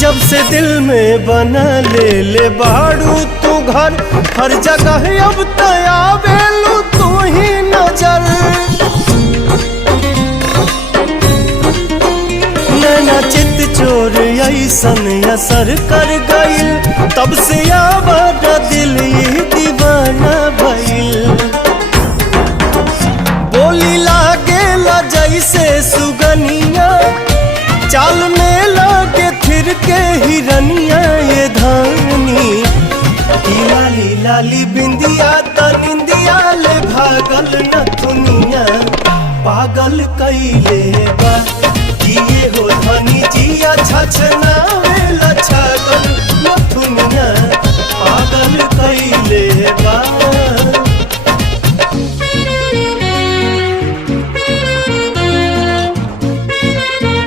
जब से दिल में बना ले बाड़ू तू घर, हर जगह अब तया बेलू तू ही नजर। नैना चित चोर ऐसन असर कर गइल, तब से आवारा दिल ही दीवाना भइल। बोली लागेला जैसे सुगनिया, चाल में लागे फिर के हिरनिया ये धानी। लाली लाली बिंदिया त निंदिया ले भागल न दुनिया, पागल कैले बा। जिए हो धनी जिया छछना